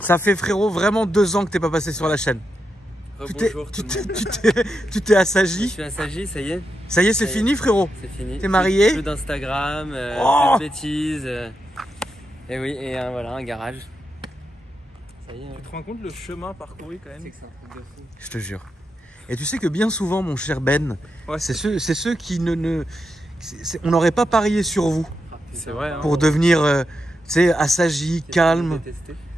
Ça fait frérot vraiment 2 ans que t'es pas passé sur la chaîne. Bonjour. Tu t'es assagi. Je suis assagi, ça y est. Ça y est, c'est fini frérot. C'est fini. T'es marié? Plus d'Instagram, plus de bêtises. Et oui, et voilà, un garage. Ça y est. Tu te rends compte le chemin parcouru quand même? C'est que c'est un truc de fou. Je te jure. Et tu sais que bien souvent, mon cher Ben, ouais, c'est ceux qui on n'aurait pas parié sur vous. C'est vrai. Hein. Pour devenir, tu sais, assagi, calme.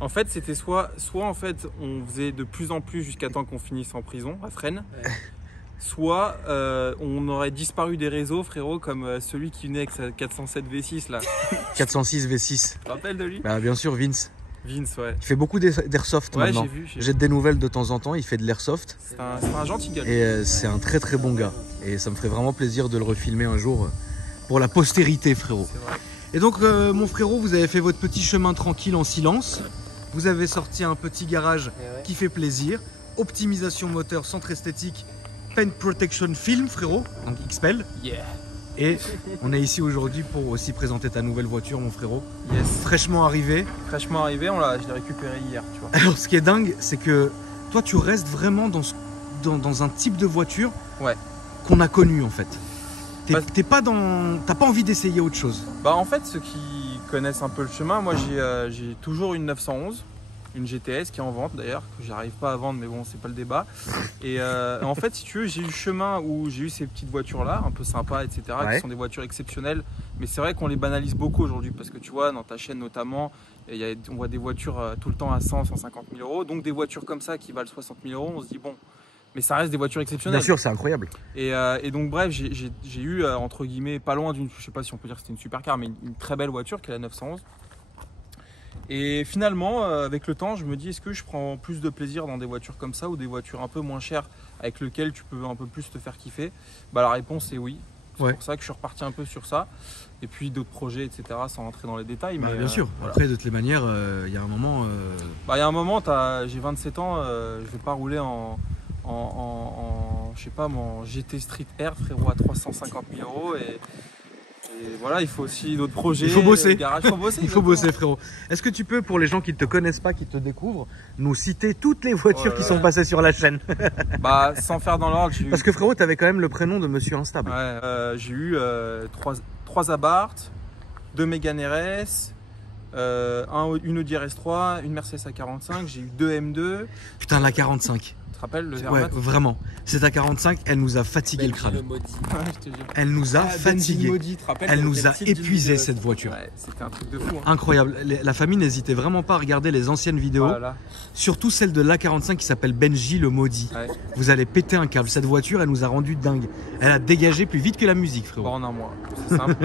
En fait, c'était soit en fait, on faisait de plus en plus jusqu'à temps qu'on finisse en prison à Fresnes. Ouais. Soit on aurait disparu des réseaux, frérot, comme celui qui venait avec sa 407 V6 là. 406 V6. Tu te rappelles de lui? Bah bien sûr, Vince. Vince, ouais. Il fait beaucoup d'airsoft maintenant. J'ai des nouvelles de temps en temps, il fait de l'airsoft. C'est un gentil gars. Et c'est un très très bon gars. Et ça me ferait vraiment plaisir de le refilmer un jour pour la postérité, frérot. C'est vrai. Et donc, mon frérot, vous avez fait votre petit chemin tranquille en silence. Vous avez sorti un petit garage qui fait plaisir. Optimisation moteur, centre esthétique, Paint Protection Film, frérot, donc XPEL. Yeah. Et on est ici aujourd'hui pour aussi présenter ta nouvelle voiture, mon frérot. Yes. Fraîchement arrivé. Fraîchement arrivé, je l'ai récupéré hier, tu vois. Alors, ce qui est dingue, c'est que toi, tu restes vraiment dans un type de voiture qu'on a connu, en fait. T'as pas envie d'essayer autre chose? Bah, en fait, ceux qui connaissent un peu le chemin, moi, j'ai toujours une 911. Une GTS qui est en vente d'ailleurs, que j'arrive pas à vendre, mais bon, c'est pas le débat. Et en fait, si tu veux, j'ai eu le chemin où j'ai eu ces petites voitures-là, un peu sympas, etc., qui sont des voitures exceptionnelles. Mais c'est vrai qu'on les banalise beaucoup aujourd'hui, parce que tu vois, dans ta chaîne notamment, on voit des voitures tout le temps à 100, 150 000 euros. Donc des voitures comme ça qui valent 60 000 euros, on se dit bon, mais ça reste des voitures exceptionnelles. Bien sûr, c'est incroyable. Et donc bref, j'ai eu, entre guillemets, pas loin d'une, je sais pas si on peut dire que c'était une supercar, mais une très belle voiture qui est la 911. Et finalement, avec le temps, je me dis, est-ce que je prends plus de plaisir dans des voitures comme ça ou des voitures un peu moins chères avec lesquelles tu peux un peu plus te faire kiffer? Bah, la réponse est oui. C'est pour ça que je suis reparti un peu sur ça. Et puis d'autres projets, etc., sans rentrer dans les détails. Bah, mais, bien sûr. Voilà. Après, de toutes les manières, il y a un moment... Bah, il y a un moment, j'ai 27 ans, je vais pas rouler je sais pas, en GT Street R, frérot, à 350 000 euros. Et voilà, il faut aussi d'autres projets. Il faut bosser. Garage, faut bosser. Il faut bosser, frérot. Est-ce que tu peux, pour les gens qui ne te connaissent pas, qui te découvrent, nous citer toutes les voitures qui sont passées sur la chaîne? Bah, sans faire dans l'ordre. Parce que frérot, tu avais quand même le prénom de Monsieur Instable. Ouais, j'ai eu 3 Abarth, 2 Mégane RS, une Audi RS3, une Mercedes A45, j'ai eu 2 M2. Putain, la 45. Tu te rappelles le Ouais, vraiment. Cette A45, elle nous a fatigué le crâne. Elle nous a fatigué. Elle nous a épuisé cette voiture. Ouais, c'était un truc de fou. Hein. Incroyable. La famille n'hésitait vraiment pas à regarder les anciennes vidéos. Voilà. Surtout celle de l'A45 qui s'appelle Benji le maudit. Ouais. Vous allez péter un câble. Cette voiture, elle nous a rendu dingue. Elle a dégagé plus vite que la musique, frérot. Bon, en un mois. C'est simple.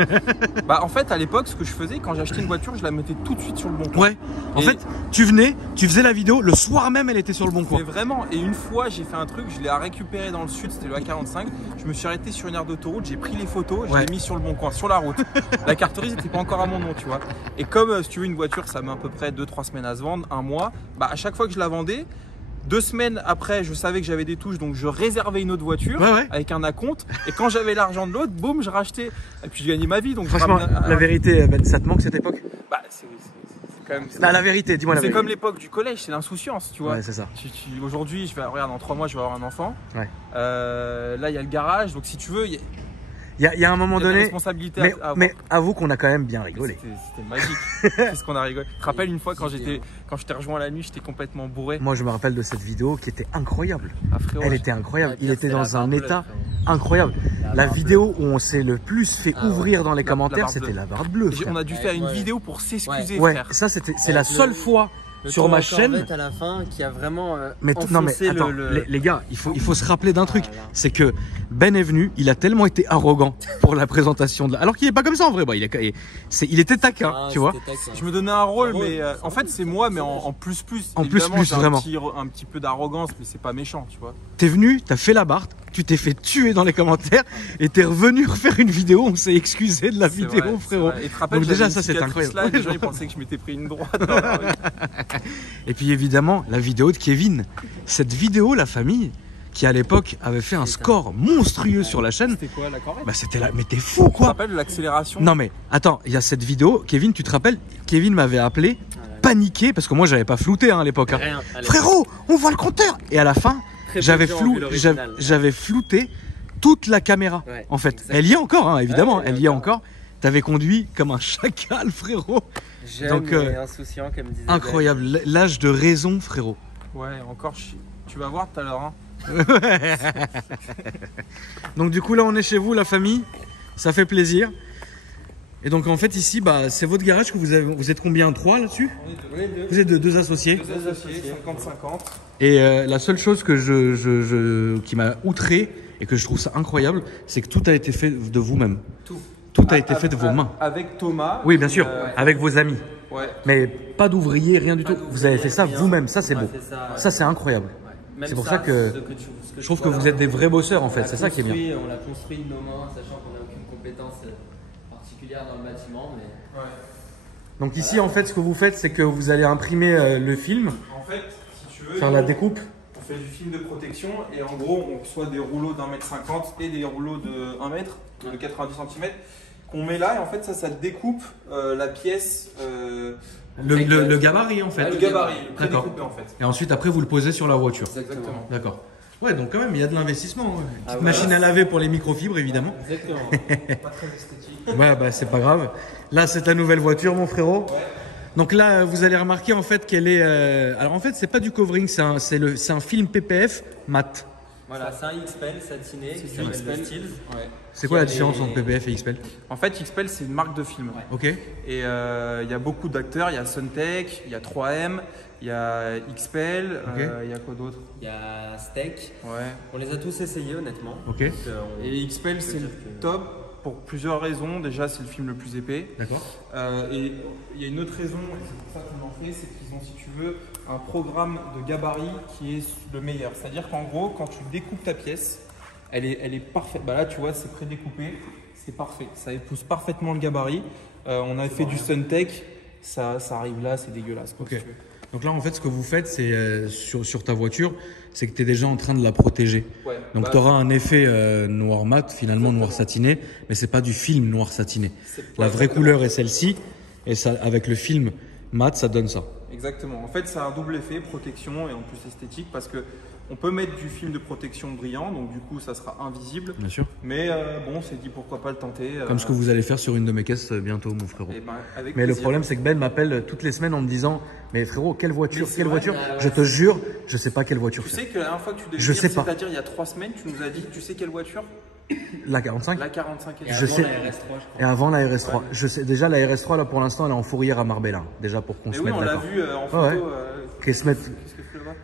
Bah, en fait, à l'époque, ce que je faisais, quand j'achetais une voiture, je la mettais tout de suite sur le bon coin. Ouais. En fait, tu venais, tu faisais la vidéo, le soir même, elle était sur le bon coin. Mais vraiment. Et une fois, j'ai fait un truc, je l'ai récupéré dans le sud, c'était le A45. Je me suis arrêté sur une aire d'autoroute, j'ai pris les photos, je l'ai mis sur le bon coin, sur la route. La carterise n'était pas encore à mon nom, tu vois. Et comme, si tu veux, une voiture, ça met à peu près 2-3 semaines à se vendre, un mois, bah, à chaque fois que je la vendais, 2 semaines après, je savais que j'avais des touches, donc je réservais une autre voiture avec un acompte. Et quand j'avais l'argent de l'autre, boum, je rachetais. Et puis je gagnais ma vie. Donc franchement, la vérité, Ben, ça te manque cette époque? Bah, c'est quand même. Non, la vérité, dis-moi la vérité. C'est comme l'époque du collège, c'est l'insouciance, tu vois. Ouais, c'est ça. Aujourd'hui, regarde, dans 3 mois, je vais avoir un enfant. Ouais. Là, il y a le garage, donc si tu veux. Il y a un moment donné, mais à avoue qu'on a quand même bien rigolé. C'était magique. Qu'est-ce qu'on a rigolé. Tu te rappelles une fois quand je t'ai rejoint la nuit, j'étais complètement bourré. Moi, je me rappelle de cette vidéo qui était incroyable. Ah, frérot, elle était incroyable. Il était dans un état incroyable. La vidéo où on s'est le plus fait ouvrir dans les commentaires, c'était la barbe bleue. On a dû faire une vidéo pour s'excuser, frère. Ouais, ça c'est la seule fois sur ma chaîne à la fin qui a vraiment non mais attends, les gars, il faut se rappeler d'un truc, c'est que Ben est venu, il a tellement été arrogant pour la présentation alors qu'il est pas comme ça en vrai, il était taquin, tu vois. Je me donnais un rôle, mais en fait c'est moi, mais en plus vraiment un petit peu d'arrogance, mais c'est pas méchant, tu vois. T'es venu, t'as fait la barre, tu t'es fait tuer dans les commentaires et t'es revenu refaire une vidéo, on s'est excusé de la vidéo, frérot. Et te rappelles, donc déjà ça c'est incroyable. Les gens ils pensaient que je m'étais pris une droite. Et puis évidemment la vidéo de Kevin, cette vidéo, la famille qui à l'époque avait fait un score monstrueux sur la chaîne. C'était quoi, la Corvette? Bah c'était là, mais t'es fou quoi. Tu te rappelles de l'accélération? Non mais attends, il y a cette vidéo, Kevin, tu te rappelles, Kevin m'avait appelé paniqué parce que moi j'avais pas flouté hein, à l'époque. Hein. Rien. Allez. Frérot, on voit le compteur. Et à la fin, Très peu j'avais de gens ont vu l'original. flouté toute la caméra. Ouais, en fait, exactement. elle y est encore, hein, évidemment, Ouais, elle y est encore. T'avais conduit comme un chacal, frérot. Jeune Donc, et insouciant, comme disait Incroyable, l'âge de raison, frérot. Ouais, encore, tu vas voir tout à l'heure. Hein. Donc du coup là on est chez vous la famille, ça fait plaisir. Et donc en fait ici bah, c'est votre garage que vous êtes combien? 3 là-dessus? On est deux. Vous êtes deux associés. Deux associés, 50-50. Et la seule chose que qui m'a outré et que je trouve ça incroyable, c'est que tout a été fait de vous-même. Tout a été fait de vos mains. Avec Thomas. Oui bien sûr, avec vos amis. Ouais. Mais pas d'ouvrier, rien du tout. Vous avez fait ça Rien. vous-même, ça c'est On a beau. fait ça, Ça c'est incroyable. Même C'est pour ça, ça que ce je trouve tu que vois vous là, êtes des vrais bosseurs en on fait, l'a c'est ça qui est bien. construit, on l'a construit de nos mains, sachant qu'on n'a aucune compétence particulière dans le bâtiment. Mais... Ouais. Donc ici en fait ce que vous faites c'est que vous allez imprimer le film, En fait, si tu veux, faire la découpe. on fait du film de protection et en gros, on reçoit des rouleaux d'1,50 m et des rouleaux de 1 mètre, de 90 cm, qu'on met là et en fait, ça découpe la pièce, Le gabarit en fait. Ouais, le gabarit, le D'accord. prédécoupé en fait. Et ensuite après vous le posez sur la voiture. Exactement. D'accord. Ouais donc quand même il y a de l'investissement. Ouais. Petite ouais. machine à laver pour les microfibres évidemment. Exactement. Pas très esthétique. Ouais bah c'est pas grave. Là c'est ta nouvelle voiture mon frérot. Ouais. Donc là vous allez remarquer en fait qu'elle est... Alors en fait c'est pas du covering, c'est un film PPF mat. Voilà, c'est un XPEL satiné qui C'est s'appelle XPEL. le Steels. Ouais. C'est quoi la Il y a différence les- entre PPF et XPEL? En fait, XPEL, c'est une marque de film. Ouais. Ok. Et il y a beaucoup d'acteurs. Il y a Suntech, il y a 3M, il y a XPEL, Ok. il y a quoi d'autre? Il y a Steak. Ouais. On les a tous essayés honnêtement. Ok. Donc, Et XPEL, c'est le top pour plusieurs raisons. Déjà, c'est le film le plus épais. D'accord. Et il y a une autre raison, et c'est pour ça qu'on en fait, c'est qu'ils ont, si tu veux, un programme de gabarit qui est le meilleur. C'est-à-dire qu'en gros, quand tu découpes ta pièce, elle est parfaite. Bah là, tu vois, c'est prédécoupé, c'est parfait. Ça épouse parfaitement le gabarit. On a fait du Suntech, ça arrive là, c'est dégueulasse. Quoi, Ok. si tu veux. Donc là en fait ce que vous faites c'est sur ta voiture, c'est que tu es déjà en train de la protéger. Ouais. Donc Bah, tu auras un effet noir mat, finalement noir satiné, mais c'est pas du film noir satiné. c'est- La ouais, vraie exactement. couleur est celle-ci, et ça, avec le film mat, ça donne ça. Exactement. En fait, ça a un double effet, protection et en plus esthétique, parce que on peut mettre du film de protection brillant, donc du coup, ça sera invisible. Bien sûr. Mais bon, on s'est dit pourquoi pas le tenter. Comme ce que vous allez faire sur une de mes caisses bientôt, mon frérot. Eh ben, avec Mais le plaisir. problème, c'est que Ben m'appelle toutes les semaines en me disant mais frérot, quelle voiture, Mais c'est quelle vrai, voiture ouais. Je te jure, je sais pas quelle voiture Tu c'est. sais que la dernière fois que tu devais Je venir, sais pas. c'est-à-dire il y a 3 semaines, tu nous as dit, tu sais quelle voiture? La 45 La 45 Et Je avant sais. la RS3, je crois. et avant la RS3. Je sais déjà la RS3 là pour l'instant elle est en fourrière à Marbella. Déjà pour qu'on Mais se oui, mette on l'a d'accord. vu en photo. Ouais. Qu'elle se mette. Qu'est-ce que tu fais là-bas?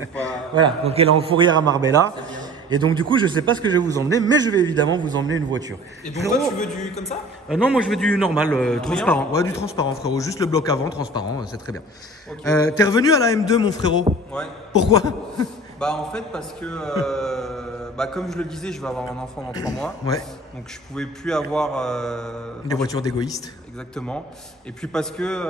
Faut pas- Voilà, donc elle est en fourrière à Marbella. C'est bien. Et donc du coup, je sais pas ce que je vais vous emmener, mais je vais évidemment vous emmener une voiture. Et donc Frérot, toi, tu veux du comme ça? non, moi je veux du normal, transparent. Ouais, du transparent, frérot. Juste le bloc avant, transparent, c'est très bien. Ok. T'es revenu à la M2, mon frérot. Ouais. Pourquoi? Bah en fait parce que bah comme je le disais, je vais avoir un enfant dans 3 mois, Ouais, donc je pouvais plus avoir des voitures d'égoïstes. exactement. Et puis parce que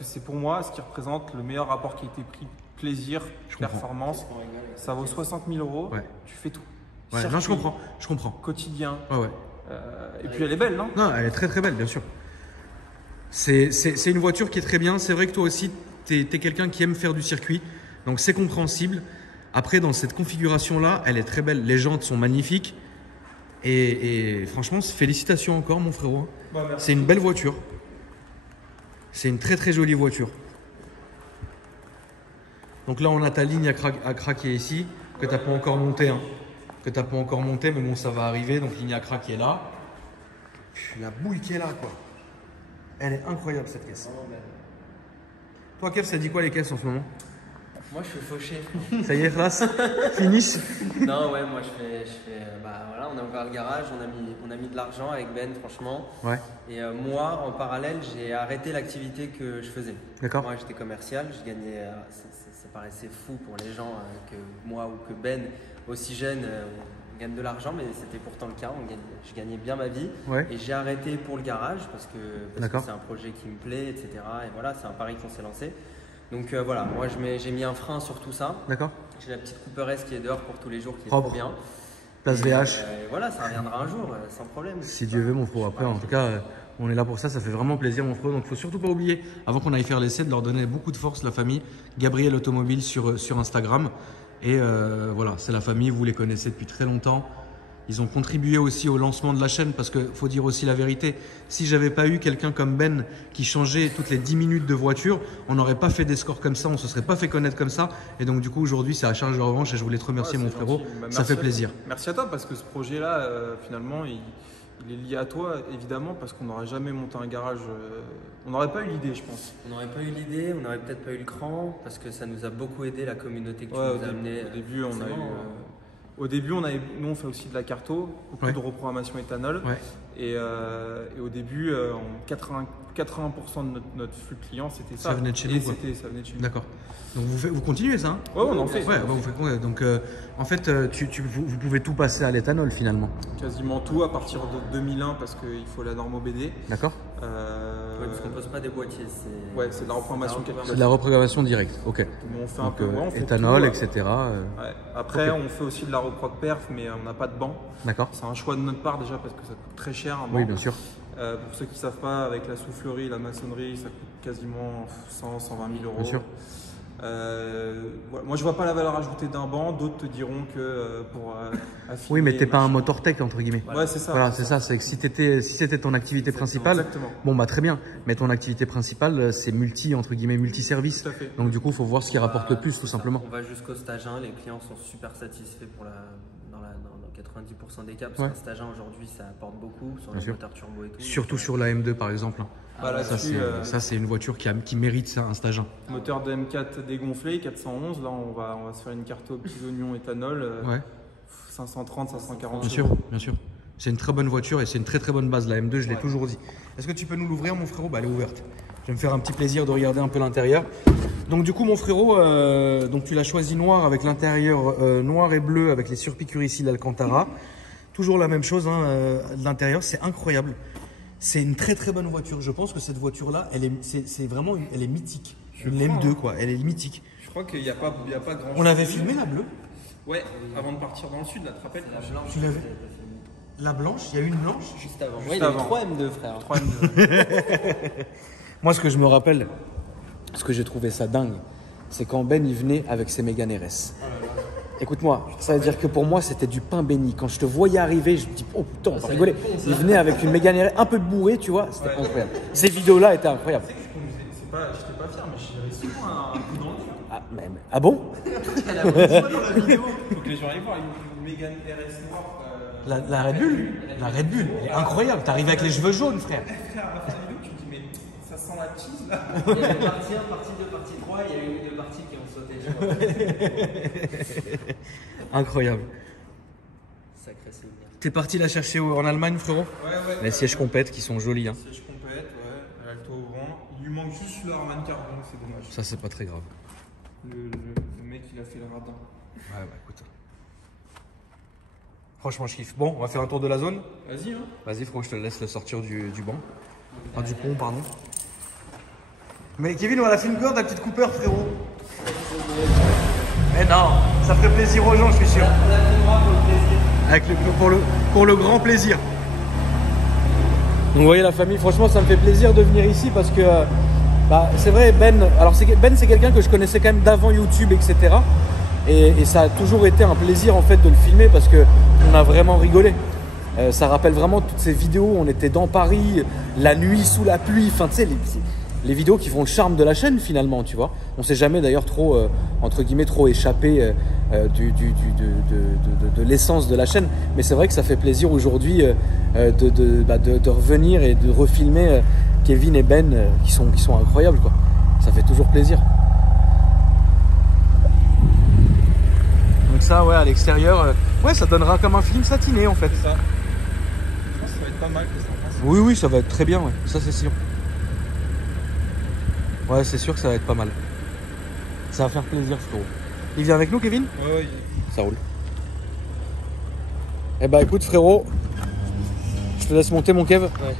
c'est pour moi ce qui représente le meilleur rapport qualité-prix, plaisir, Je comprends. performance. On rigole. Ça vaut 60 000 euros. Ouais. Tu fais tout. Ouais, non, Circuit, je comprends. Quotidien. Ouais, ouais. Et puis elle est belle, non? Non, elle est très très belle, bien sûr. C'est une voiture qui est très bien. C'est vrai que toi aussi, t'es quelqu'un qui aime faire du circuit, donc c'est compréhensible. Après, dans cette configuration-là, elle est très belle. Les jantes sont magnifiques. Et franchement, félicitations encore, mon frérot. Bah, merci. C'est une belle voiture. C'est une très très jolie voiture. Donc là, on a ta ligne à craquer ici, que tu n'as pas encore montée. Hein. Que tu n'as pas encore montée, mais bon, ça va arriver. Donc, ligne à craquer là. Pff, la bouille qui est là, quoi. Elle est incroyable, cette caisse. Vraiment belle. Toi, Kev, ça dit quoi les caisses en ce moment? Moi, je suis fauché. Ça y est, classe. Finish. Non, ouais, moi, bah voilà, on a ouvert le garage, on a mis de l'argent avec Ben, franchement. Ouais, Et moi, en parallèle, j'ai arrêté l'activité que je faisais. d'accord. Moi, j'étais commercial, je gagnais, ça paraissait fou pour les gens que moi ou que Ben, aussi jeune, on gagne de l'argent, mais c'était pourtant le cas. Je gagnais bien ma vie. Ouais, Et j'ai arrêté pour le garage parce que D'accord. c'est un projet qui me plaît, etc. Et voilà, c'est un pari qu'on s'est lancé. Donc voilà, moi j'ai mis un frein sur tout ça. d'accord. J'ai la petite Cooper S qui est dehors pour tous les jours, qui est Propre. trop bien. Place Et, VH. et voilà, ça reviendra un jour, sans problème. Si Dieu veut, mon frérot. Après, en tout cas, On est là pour ça, ça fait vraiment plaisir mon frérot. Donc il faut surtout pas oublier, avant qu'on aille faire l'essai, de leur donner beaucoup de force, la famille. Gabriel Automobile sur Instagram. Et voilà, c'est la famille, vous les connaissez depuis très longtemps. Ils ont contribué aussi au lancement de la chaîne parce qu'il faut dire aussi la vérité. Si j'avais pas eu quelqu'un comme Ben qui changeait toutes les 10 minutes de voiture, on n'aurait pas fait des scores comme ça, on ne se serait pas fait connaître comme ça. Et donc du coup aujourd'hui c'est à charge de revanche et je voulais te remercier mon frérot, Bah, ça fait plaisir. Merci à toi parce que ce projet-là, finalement, il est lié à toi évidemment parce qu'on n'aurait jamais monté un garage. On n'aurait pas eu l'idée, je pense. On n'aurait pas eu l'idée, on n'aurait peut-être pas eu le cran parce que ça nous a beaucoup aidé la communauté que tu nous as amené. Au début, nous on fait aussi de la carto, beaucoup de reprogrammation éthanol. Et au début, 80% de notre flux client, c'était ça. Ça venait de chez nous. Ça venait de chez nous. D'accord. Donc vous continuez ça, hein? Ouais, on en fait. Donc en fait, vous pouvez tout passer à l'éthanol finalement. Quasiment tout à partir de 2001 parce qu'il faut la norme OBD. D'accord. Parce qu'on ne pose pas des boîtiers. C'est de la reprogrammation. C'est de la reprogrammation directe. Ok. Mais on fait un peu éthanol, etc. Après, on fait aussi de la reprog perf, mais on n'a pas de banc. D'accord. C'est un choix de notre part déjà parce que ça coûte très cher un banc. Oui, bien sûr. Pour ceux qui ne savent pas, avec la soufflerie, la maçonnerie, ça coûte quasiment 100, 120 000 euros. Bien sûr. Voilà. Moi, je vois pas la valeur ajoutée d'un banc. D'autres te diront que pour affiner. Oui, mais t'es pas un motor tech entre guillemets. Ouais, c'est ça. Voilà, c'est ça. C'est que si c'était ton activité principale, bon bah très bien. Mais ton activité principale, c'est multi-service. Donc du coup, il faut voir ce qui rapporte le plus, tout simplement. On va jusqu'au stage 1. Les clients sont super satisfaits dans 90% des cas. Parce qu'un stage 1 aujourd'hui, ça apporte beaucoup sur les moteurs turbo et tout. Surtout sur la M2 par exemple. Ça, c'est une voiture qui mérite ça, un stage 1. Moteur de M4 dégonflé, 411. Là, on va se faire une carte au petit oignon éthanol. 530, 540. Bien sûr. C'est une très bonne voiture et c'est une très très bonne base. La M2, je l'ai toujours dit. Est-ce que tu peux nous l'ouvrir, mon frérot? Bah, elle est ouverte. Je vais me faire un petit plaisir de regarder un peu l'intérieur. Donc du coup, mon frérot, donc tu l'as choisi noir avec l'intérieur noir et bleu avec les surpiqûres ici d'Alcantara. Toujours la même chose, hein, l'intérieur, c'est incroyable. C'est une très très bonne voiture. Je pense que cette voiture-là, elle est mythique. Une M2 quoi, elle est mythique. Je crois qu'il n'y a pas grand chose. On avait filmé la bleue. Ouais, avant de partir dans le sud, là, tu te rappelles? Tu l'avais? La blanche, il y a eu une blanche? Juste avant. Il y a eu 3 M2 frère. 3 M2. Moi, ce que je me rappelle, ce que j'ai trouvé ça dingue, c'est quand Ben il venait avec ses Mégane RS. Écoute-moi, ça veut dire que pour moi, c'était du pain béni. Quand je te voyais arriver, je me dis, oh putain, on va rigoler. Il venait avec une Mégane RS un peu bourrée, tu vois, c'était incroyable. Ces vidéos-là étaient incroyables. Je n'étais pas fier, mais j'avais souvent un coup dans le cul. Ah bon? Faut que les gens aillent voir une Mégane RS noire. La Red Bull, elle est incroyable. T'arrives avec les cheveux jaunes, frère. À la fin de la vidéo, tu te dis, mais ça sent la cheese là. Il y avait partie 1, partie 2, partie 3, il y a eu 2 parties qui ont sauté. Incroyable. Sacré souvenir. T'es parti la chercher en Allemagne, frérot? Ouais. Les sièges compètes qui sont jolis. Hein. Siège compète, ouais. L'alto au vent. Il lui manque juste le Harman Kardon, c'est dommage. Ça, c'est pas très grave. Le mec, il a fait le radin. Ouais, bah écoute. Franchement, je kiffe. Bon, on va faire un tour de la zone. Vas-y, hein. Vas-y, frérot, je te laisse le sortir du banc. Enfin, du pont, pardon. Mais Kevin, on a la film girl, ta petite Cooper, frérot. Mais non, ça ferait plaisir aux gens, je suis sûr. On la filmera pour le plaisir. Pour le grand plaisir. Donc vous voyez la famille, franchement ça me fait plaisir de venir ici parce que c'est vrai Ben c'est quelqu'un que je connaissais quand même d'avant YouTube etc. Et ça a toujours été un plaisir en fait de le filmer parce que on a vraiment rigolé. Ça rappelle vraiment toutes ces vidéos où on était dans Paris, la nuit sous la pluie, enfin tu sais les vidéos qui font le charme de la chaîne finalement, tu vois. On s'est jamais d'ailleurs trop, entre guillemets, trop échappé de l'essence de la chaîne. Mais c'est vrai que ça fait plaisir aujourd'hui de revenir et de refilmer Kevin et Ben qui sont incroyables, quoi. Ça fait toujours plaisir. Donc ça, ouais, à l'extérieur, ouais, ça donnera comme un film satiné en fait. C'est ça. Je pense que ça va être pas mal. Oui, ça va être très bien, ouais. Ça c'est sûr. Ouais, c'est sûr que ça va être pas mal. Ça va faire plaisir, frérot. Il vient avec nous, Kevin? Ouais. Ça roule. Eh bah écoute, frérot, je te laisse monter, mon Kev. Ouais.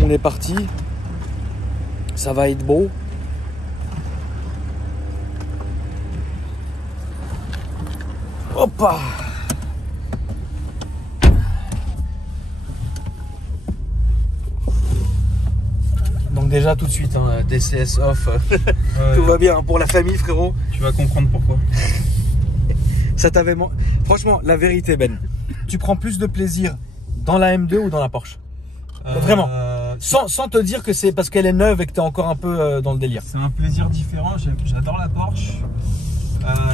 On est parti. Ça va être beau. Hoppa! déjà tout de suite, hein, DCS off, tout va bien pour la famille frérot. Tu vas comprendre pourquoi. Ça t'avait... Franchement, la vérité Ben, tu prends plus de plaisir dans la M2 ou dans la Porsche? Vraiment, sans te dire que c'est parce qu'elle est neuve et que tu es encore un peu dans le délire. C'est un plaisir différent, j'adore la Porsche.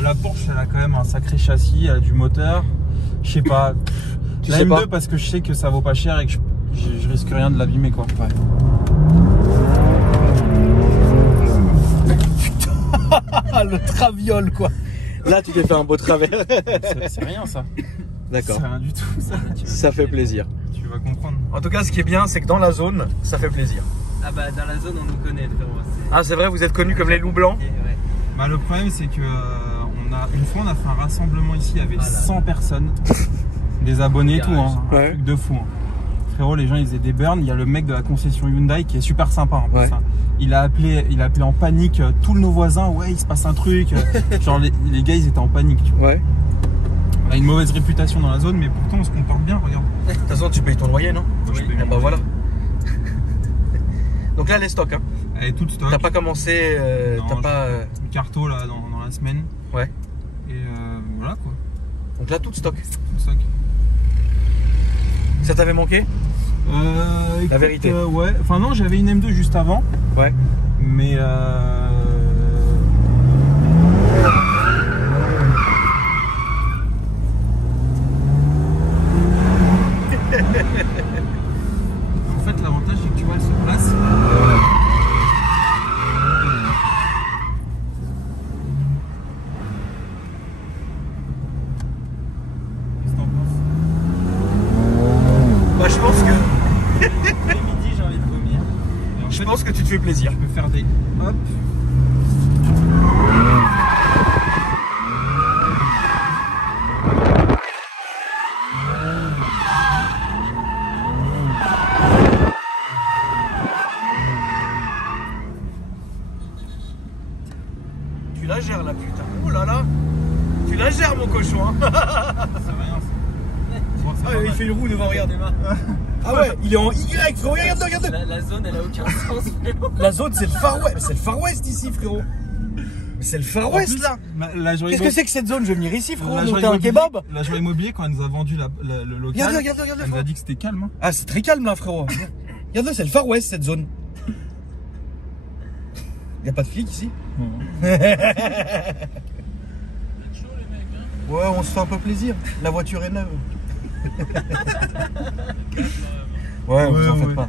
La Porsche, elle a quand même un sacré châssis, elle a du moteur. Je sais pas. Tu la sais M2 pas. parce que je sais que ça vaut pas cher et que je risque rien de l'abîmer quoi. Ouais. Putain, le traviole quoi. Là tu t'es fait un beau travers. C'est rien ça. D'accord. C'est rien du tout ça. Ça fait plaisir. Tu vas comprendre. En tout cas, ce qui est bien, c'est que dans la zone, ça fait plaisir. Ah bah dans la zone on nous connaît frérot. Ah c'est vrai, vous êtes connus comme les loups blancs? Ouais. Bah, le problème c'est que une fois on a fait un rassemblement ici avec Voilà. 100 personnes, des abonnés et tout, hein, un Ouais. truc de fou. Hein. Frérot, les gens ils faisaient des burns. Il y a le mec de la concession Hyundai qui est super sympa en plus. Ouais. Hein. Il a appelé en panique tous nos voisins. Ouais, il se passe un truc. Genre les gars ils étaient en panique. Tu vois. Ouais. On a une mauvaise réputation dans la zone, mais pourtant on se comporte bien. Regarde. De toute façon, tu payes ton loyer, non? Faut que je paye Ah mon bah loyer. voilà. Donc là, les stocks, hein. Elle est toute stock. T'as pas commencé, Non, t'as pas... Une carto là dans la semaine. Ouais. Et voilà quoi. Donc là, tout stock. Tout stock. Ça t'avait manqué? Écoute, vérité. Ouais. Enfin non, j'avais une M2 juste avant. Ouais. Mais en fait l'avantage c'est que tu vois elle se place. Qu'est-ce que t'en penses? Bah, je pense que... Dès midi j'ai envie de vomir. Et en Je fait, pense que tu te fais plaisir. je peux faire des hop. Tu la gères, la putain. Oh là là. Tu la gères, mon cochon, hein. C'est rien ça. Bon, c'est Ah, pas il mal. fait une roue devant, regarde. Ah ouais, il est en Y, frérot. Regarde, regarde. La zone elle a aucun sens frérot. La zone, c'est le Far West. C'est le Far West ici, frérot. Mais c'est le Far En West, plus, là. l'agent Qu'est-ce que c'est que cette zone? Je vais venir ici, frérot. l'agent Monter un immobilier- kebab. L'agent immobilier, quand elle nous a vendu le local, Regarde, regarde, regarde, elle nous a frérot. dit que c'était calme. Hein. Ah, c'est très calme, là, frérot. Regarde, c'est le Far West, cette zone. Y'a pas de flic ici? Ouais, on se fait un peu plaisir. La voiture est neuve. Ouais, vous en faites ouais. pas.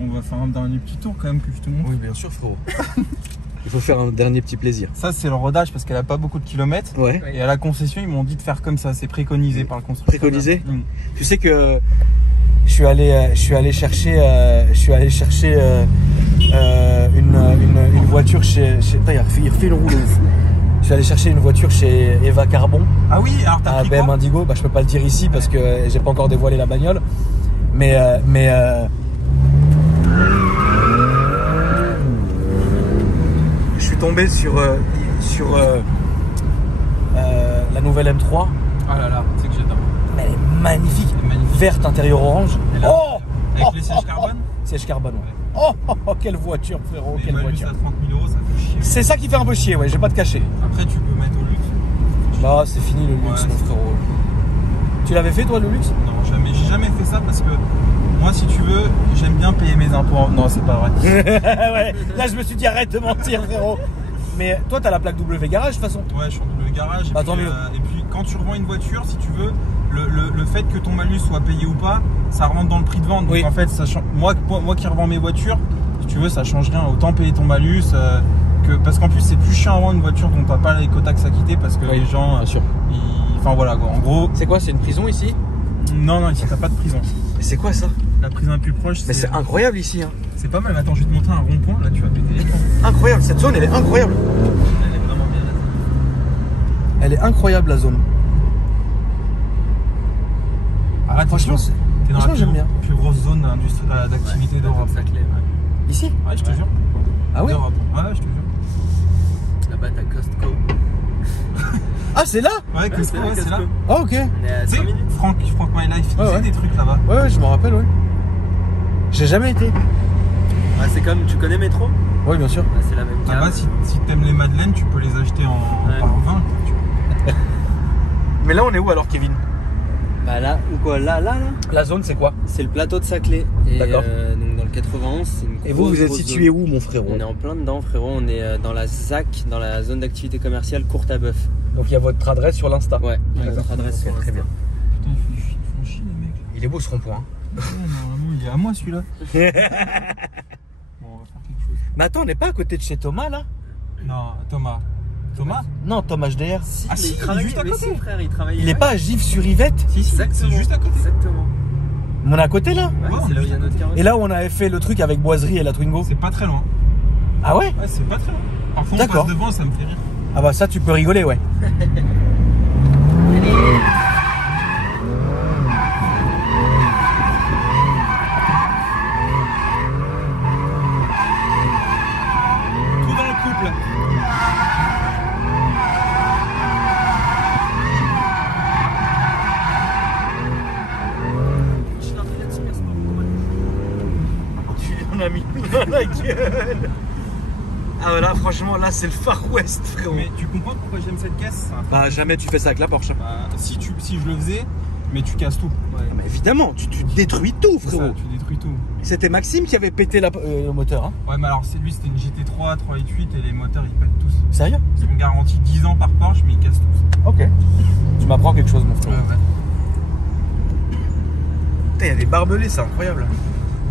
On va faire un dernier petit tour quand même que je te montre. Oui, bien sûr, frérot. Il faut faire un dernier petit plaisir. Ça c'est le rodage parce qu'elle a pas beaucoup de kilomètres. Ouais. Et à la concession ils m'ont dit de faire comme ça, c'est préconisé par le constructeur. Préconisé? Mm. Tu sais que je suis allé chercher une voiture chez putain, il refait une roue de ouf. Je suis allé chercher une voiture chez Eva Carbon, Ah oui, alors t'as à pris BM quoi? Indigo. Bah, je peux pas le dire ici parce que j'ai pas encore dévoilé la bagnole. Mais je suis tombé sur la nouvelle M3. Ah là là, c'est que j'adore. Mais elle est magnifique. Elle est magnifique. Verte, intérieur orange. Elle a- Oh, Avec les sièges carbone. siège carbone. Ouais. Oh, quelle voiture, frérot, Les quelle malus voiture. à 30 000 €, ça fait chier. C'est ça qui fait un peu chier, ouais, j'ai pas de cachet. Après tu peux mettre au luxe. Là, c'est fini le luxe, Ouais, mon c'est frérot. Tu l'avais fait, toi, le luxe? Non, jamais. J'ai jamais fait ça parce que moi, si tu veux, j'aime bien payer mes impôts. Non, c'est pas vrai. Ouais, là, je me suis dit, arrête de mentir, frérot. Mais toi, t'as la plaque W garage, de toute façon. Ouais, je suis en double garage. Et Bah, puis, tant mieux. Et puis, quand tu revends une voiture, si tu veux, le fait que ton malus soit payé ou pas, ça rentre dans le prix de vente. Donc Oui. en fait, ça change. Moi qui revends mes voitures, si tu veux, ça change rien. Autant payer ton malus. Parce qu'en plus, c'est plus chiant à vendre une voiture dont t'as pas l'écotaxe à quitter parce que Oui, les gens. bien sûr. Enfin voilà, quoi. En gros, C'est quoi, c'est une prison ici? non, ici t'as pas de prison. Mais c'est quoi ça? La prison la plus proche, Mais c'est incroyable ici, hein. c'est pas mal. Attends, je vais te montrer un rond-point. Là, tu vas péter les plombs. Incroyable, cette zone, elle est incroyable. Elle est vraiment bien là. Elle est incroyable, la zone. Ah, Franchement, t'es dans la franchement, j'aime bien. plus grosse zone d'activité Ouais, d'Europe. ça clé, ouais. Ici? Ouais, je te jure. Ah ouais? D'Europe. Ouais, je te jure. Là-bas t'as Costco. Ah, c'est là? Ouais, Costco, ouais, c'est là. Ah, ok. On est à Tu sais, 5 minutes. Franck My Life, il Ouais, faisait ouais. des trucs là-bas. Ouais, je m'en rappelle, ouais. J'ai jamais été. Ah, c'est comme, tu connais Métro? Oui, bien sûr. Ah, c'est la même gamme. Là-bas, si t'aimes les madeleines, tu peux les acheter par 20. Mais là, on est où alors, Kevin? Bah là, ou quoi? Là. La zone, c'est quoi? C'est le plateau de Saclay. D'accord. Donc dans le 91, c'est une Et vous, vous êtes grosse situé zone. où, mon frérot? On est en plein dedans, frérot. On est dans la ZAC, dans la zone d'activité commerciale Courtabœuf. Donc il y a votre adresse sur l'Insta. Ouais, D'accord. notre adresse sur Très Insta. bien. Putain, ils font chier les mecs. Il est beau ce rond-point. Ouais, normalement, il est à moi celui-là. Bon, on va faire quelque chose. Mais attends, on n'est pas à côté de chez Thomas là? Non, Thomas. Thomas? Non, Thomas HDR. Si, Ah mais si, il travaille, juste à mais côté. si, frère, il travaille. Il est pas à Givres-sur-Yvette? Si, c'est Exactement. juste à côté. Exactement. On est à côté là? Ouais, Ouais, c'est là où il y a notre carrosserie. Et là où on avait fait le truc avec Boiserie et la Twingo? C'est pas très loin. Ah ouais? Ouais, c'est pas très loin. Parfois, on D'accord. passe devant, ça me fait rire. Ah bah ça, tu peux rigoler, ouais. Tout dans le couple. On a mis dans la gueule. Ah voilà, franchement, là c'est le Far West, frérot. Mais tu comprends pourquoi j'aime cette caisse? Bah jamais tu fais ça avec la Porsche. Bah, si je le faisais, mais tu casses tout. Ouais. Mais évidemment, tu détruis tout, C'est ça, frérot. tu détruis tout. C'était Maxime qui avait pété le moteur, hein. Ouais, mais alors lui c'était une GT3, 388 et les moteurs ils pètent tous. Sérieux? Ils sont garantis 10 ans par Porsche, mais ils cassent tous. Ok. Tu m'apprends quelque chose, mon frère. Ouais. Putain, il y a des barbelés, c'est incroyable.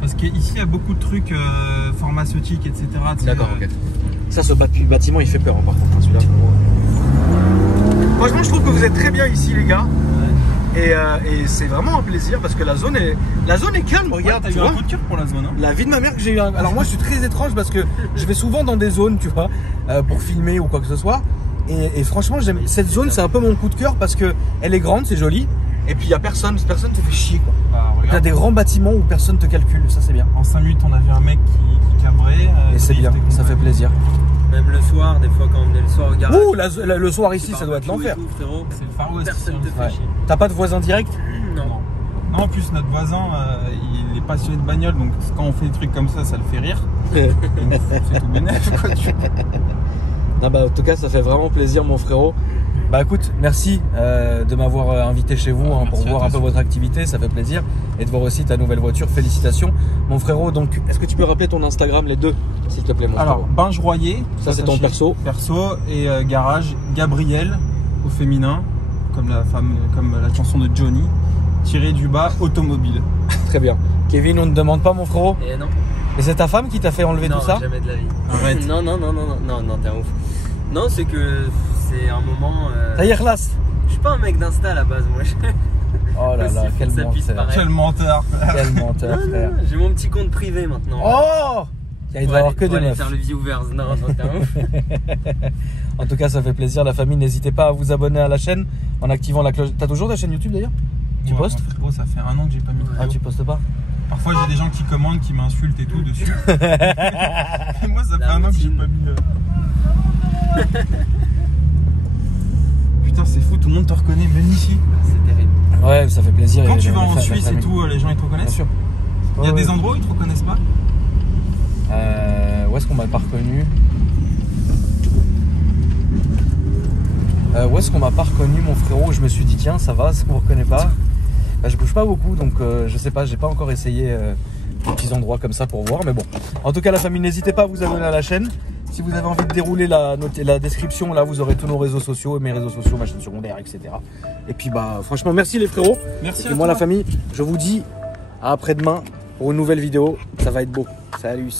Parce qu'ici il y a beaucoup de trucs pharmaceutiques, etc. tu sais, Ok. Ça, ce bâtiment, il fait peur, hein, par contre, hein, celui-là. Franchement, je trouve que vous êtes très bien ici, les gars. Et c'est vraiment un plaisir parce que la zone est calme. Regarde, T'as tu eu vois. un coup de cœur pour la zone, hein? La vie de ma mère que j'ai eu. Alors moi, je suis très étrange parce que je vais souvent dans des zones, tu vois, pour filmer ou quoi que ce soit. Et franchement, j'aime cette zone, c'est un peu mon coup de cœur parce que elle est grande, c'est joli. Et puis il y a personne te fait chier, quoi. Bah, Il y a regarde. des grands bâtiments où personne te calcule, ça c'est bien. En 5 minutes, on a vu un mec qui cabrait. Et c'est bien, ça fait plaisir. Même le soir, des fois quand on est le soir au garage. Ouh, le soir ici, ça doit être l'enfer. Frérot. C'est le Far West. Personne ici, te hein. fait Ouais. chier. T'as pas de voisin direct? Non. Non, en plus, notre voisin, il est passionné de bagnole, donc quand on fait des trucs comme ça le fait rire. Donc, c'est tout bénef, quoi. Non, bah, en tout cas, ça fait vraiment plaisir, mon frérot. Bah écoute, merci de m'avoir invité chez vous hein, pour Merci à voir toi un peu aussi. votre activité, ça fait plaisir. Et de voir aussi ta nouvelle voiture, félicitations. Mon frérot, donc, est-ce que tu peux rappeler ton Instagram, les deux, s'il te plaît, mon Alors, frérot? Binge Royer. Ça, c'est ton attaché. perso. Perso et garage Gabriel au féminin, comme la chanson de Johnny, tiré du bas automobile. Très bien. Kevin, on ne demande pas, mon frérot. Et non. Et c'est ta femme qui t'a fait enlever Non, tout ça? jamais de la vie. Arrête. Non, t'es un ouf. Non, c'est que c'est un moment. Ça y est, relasse. Je suis pas un mec d'Insta à la base, moi. Oh là là, Aussi, quel ça puisse menteur. paraître. Quel menteur. Quel menteur, Non, frère. non, j'ai mon petit compte privé maintenant. Oh! Il doit y avoir que Pour des aller meufs. faire le viewers. Non, t'es un ouf. En tout cas, ça fait plaisir, la famille. N'hésitez pas à vous abonner à la chaîne en activant la cloche. T'as toujours ta chaîne YouTube d'ailleurs? Tu Ouais, postes? mon frérot, ça fait 1 an que j'ai pas mis de Ah, vidéo. tu postes pas? Parfois, j'ai des gens qui commandent, qui m'insultent et tout dessus. Et moi, ça fait La 1 an que j'ai routine. pas mis. Putain, c'est fou, tout le monde te reconnaît, même ici. C'est terrible. Ouais, ça fait plaisir. Quand Et tu vas la en fa- la Suisse et famille. tout, les gens ils te Bien reconnaissent. sûr. Il y a Ouais, des ouais. endroits où ils te reconnaissent pas. Où est-ce qu'on m'a pas reconnu? Où est-ce qu'on m'a pas reconnu, mon frérot? Je me suis dit, tiens, ça va, ça me reconnaît pas. Bah, je bouge pas beaucoup, donc je sais pas, j'ai pas encore essayé des petits endroits comme ça pour voir. Mais bon, en tout cas, la famille, n'hésitez pas à vous abonner à la chaîne. Si vous avez envie de dérouler la description, là, vous aurez tous nos réseaux sociaux, et mes réseaux sociaux, ma chaîne secondaire, etc. Et puis, bah, franchement, merci les frérots. Merci Et moi, la famille, je vous dis à après-demain pour une nouvelle vidéo. Ça va être beau. Salut.